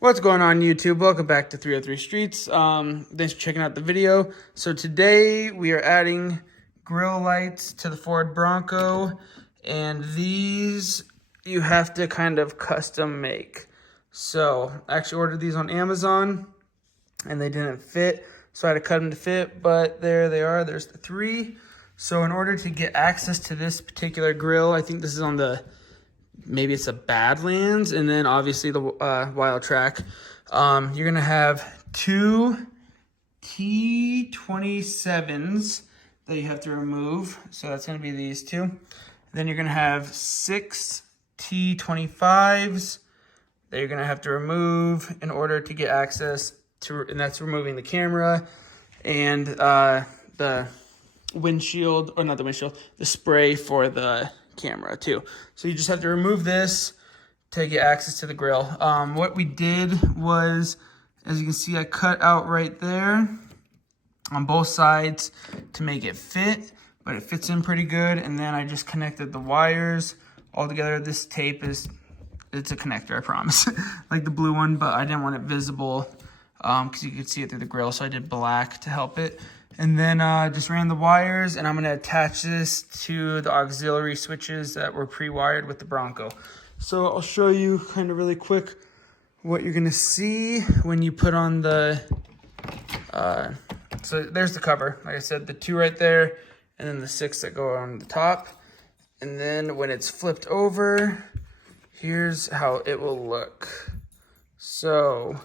What's going on, YouTube? Welcome back to 303 Streets. Thanks for checking out the video. So today we are adding grill lights to the Ford Bronco, and these you have to kind of custom make. So I actually ordered these on Amazon and they didn't fit, so I had to cut them to fit, but there they are. There's the three. So in order to get access to this particular grill, I think this is on the, maybe it's a Badlands, and then obviously the Wildtrak. You're gonna have two T27s that you have to remove. So that's gonna be these two. Then you're gonna have six T25s that you're gonna have to remove in order to get access to, and that's removing the camera and the windshield, or not the windshield, the spray for the camera too. So you just have to remove this to get access to the grill. What we did was, as you can see, I cut out right there on both sides to make it fit, but it fits in pretty good. And then I just connected the wires all together. This tape it's a connector, I promise, like the blue one, but I didn't want it visible because you could see it through the grill, so I did black to help it. And then just ran the wires, and I'm gonna attach this to the auxiliary switches that were pre-wired with the Bronco. So I'll show you kind of really quick what you're gonna see when you put on the, so there's the cover. Like I said, the two right there, and then the six that go on the top. And then when it's flipped over, here's how it will look. So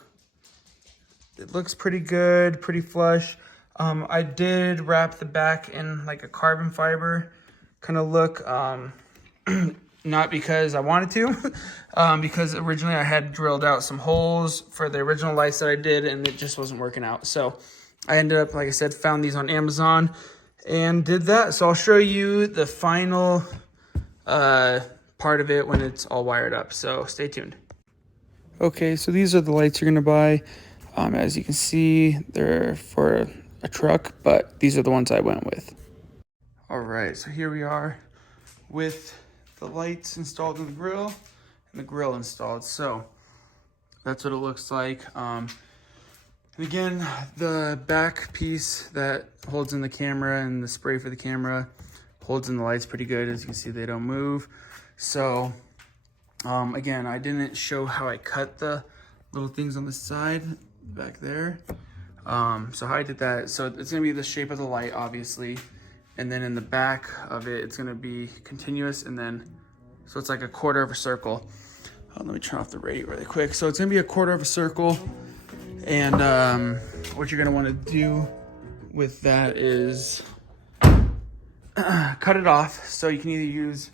it looks pretty good, pretty flush. I did wrap the back in like a carbon fiber kind of look, not because I wanted to, because originally I had drilled out some holes for the original lights that I did, and it just wasn't working out. So I ended up, like I said, found these on Amazon and did that. So I'll show you the final part of it when it's all wired up. So stay tuned. Okay, so these are the lights you're gonna buy. As you can see, they're for a truck, but these are the ones I went with. All right, so here we are with the lights installed in the grill and the grill installed. So that's what it looks like. And again, the back piece that holds in the camera and the spray for the camera holds in the lights pretty good. As you can see, they don't move. So again, I didn't show how I cut the little things on the side back there. So how I did that, so it's gonna be the shape of the light, obviously, and then in the back of it, it's gonna be continuous, and then, so it's like a quarter of a circle. Let me turn off the radio really quick. So it's gonna be a quarter of a circle, and what you're gonna wanna do with that is cut it off. So you can either use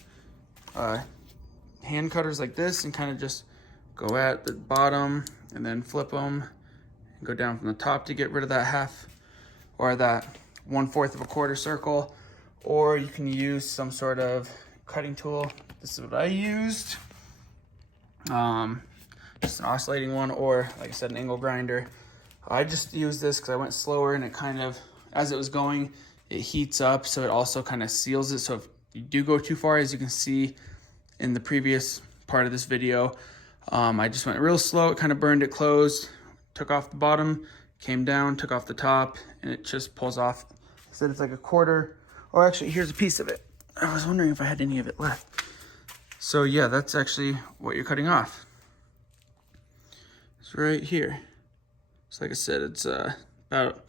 hand cutters like this and kind of just go at the bottom and then flip them, go down from the top to get rid of that half or that 1/4 of a quarter circle, or you can use some sort of cutting tool. This is what I used, just an oscillating one, or like I said, an angle grinder. I just used this because I went slower, and it kind of, as it was going, it heats up, so it also kind of seals it. So if you do go too far, as you can see in the previous part of this video, I just went real slow. It kind of burned it closed. Took off the bottom, came down, took off the top, and it just pulls off. I said it's like a quarter, or actually here's a piece of it. I was wondering if I had any of it left. So yeah, that's actually what you're cutting off. It's right here. So like I said, it's about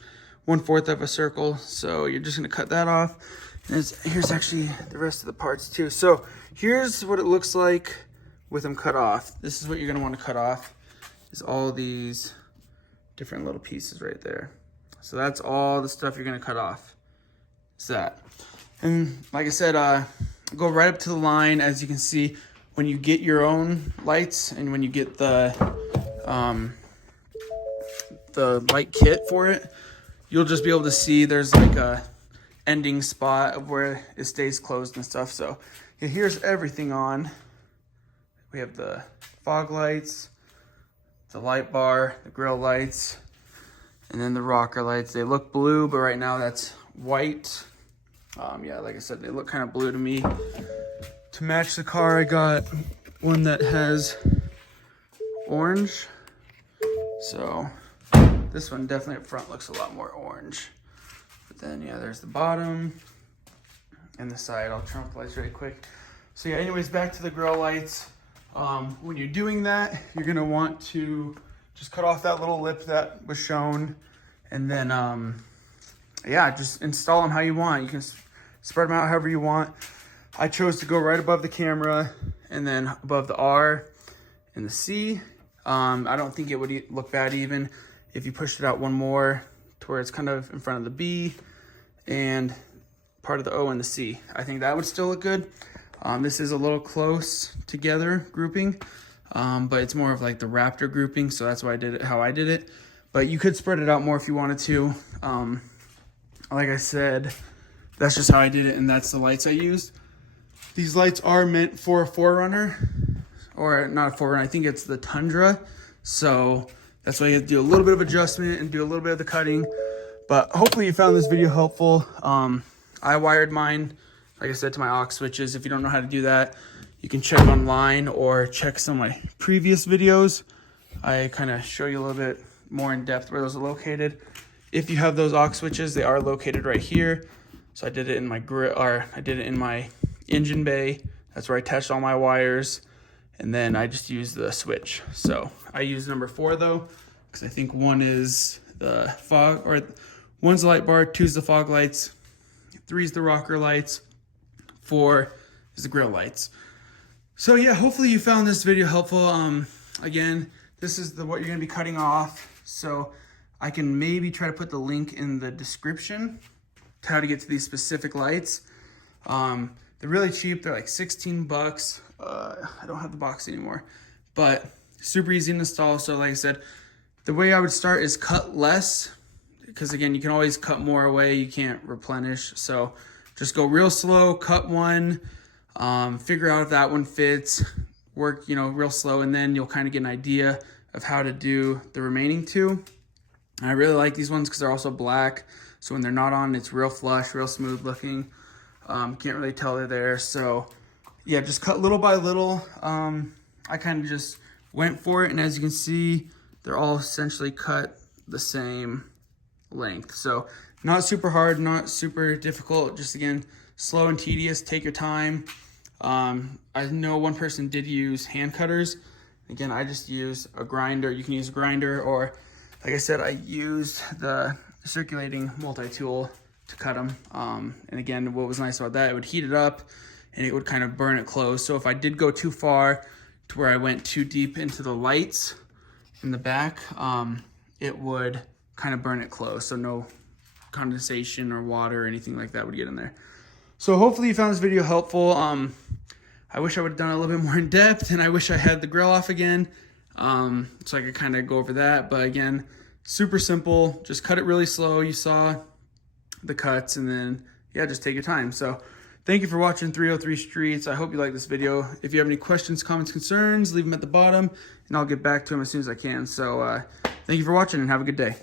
1/4 of a circle. So you're just gonna cut that off. And here's actually the rest of the parts too. So here's what it looks like with them cut off. This is what you're gonna wanna cut off, is all these different little pieces right there. So that's all the stuff you're gonna cut off. It's that. And like I said, go right up to the line. As you can see, when you get your own lights and when you get the light kit for it, you'll just be able to see there's like a ending spot of where it stays closed and stuff. So yeah, here's everything on. We have the fog lights, the light bar, the grill lights, and then the rocker lights. They look blue, but right now that's white. Yeah, like I said, they look kind of blue to me. To match the car, I got one that has orange So this one definitely up front looks a lot more orange. But then yeah, there's the bottom and the side. I'll turn off the lights really quick. So yeah, anyways, back to the grill lights. When you're doing that, you're gonna want to just cut off that little lip that was shown, and then yeah, just install them how you want. You can spread them out however you want. I chose to go right above the camera and then above the R and the C. I don't think it would look bad even if you pushed it out one more to where it's kind of in front of the B and part of the O and the C. I think that would still look good. This is a little close together grouping, but it's more of like the Raptor grouping, so that's why I did it how I did it. But you could spread it out more if you wanted to. Like I said, that's just how I did it, and that's the lights I used. These lights are meant for a 4Runner, or not a 4Runner, I think it's the Tundra. So that's why you have to do a little bit of adjustment and do a little bit of the cutting. But hopefully you found this video helpful. I wired mine, like I said, to my aux switches. If you don't know how to do that, you can check online or check some of my previous videos. I kind of show you a little bit more in depth where those are located. If you have those aux switches, they are located right here. So I did it in my grill, or I did it in my engine bay. That's where I attached all my wires. And then I just used the switch. So I use number 4 though, because I think one is the fog, or one's the light bar, 2's the fog lights, 3's the rocker lights, 4 is the grill lights. So yeah, hopefully you found this video helpful. Again, this is what you're gonna be cutting off. So I can maybe try to put the link in the description to how to get to these specific lights. They're really cheap. They're like 16 bucks. I don't have the box anymore, but super easy to install. So like I said, the way I would start is cut less, because again, you can always cut more away. You can't replenish. So just go real slow, cut one, figure out if that one fits, work, real slow, and then you'll kind of get an idea of how to do the remaining 2. And I really like these ones because they're also black. So when they're not on, it's real flush, real smooth looking. Can't really tell they're there. So yeah, just cut little by little. I kind of just went for it. And as you can see, they're all essentially cut the same length. So not super hard, not super difficult. Just again, slow and tedious, take your time. I know one person did use hand cutters. Again, I just use a grinder. You can use a grinder, or like I said, I used the circulating multi-tool to cut them. And again, what was nice about that, it would heat it up and it would kind of burn it close. So if I did go too far to where I went too deep into the lights in the back, it would kind of burn it close. So no condensation or water or anything like that would get in there. So hopefully you found this video helpful. I wish I would have done it a little bit more in depth, and I wish I had the grill off again, so I could kind of go over that. But again, super simple. Just cut it really slow. You saw the cuts, and then yeah, just take your time. So thank you for watching 303 Streets. I hope you like this video. If you have any questions, comments, concerns, leave them at the bottom, and I'll get back to them as soon as I can. So thank you for watching, and have a good day.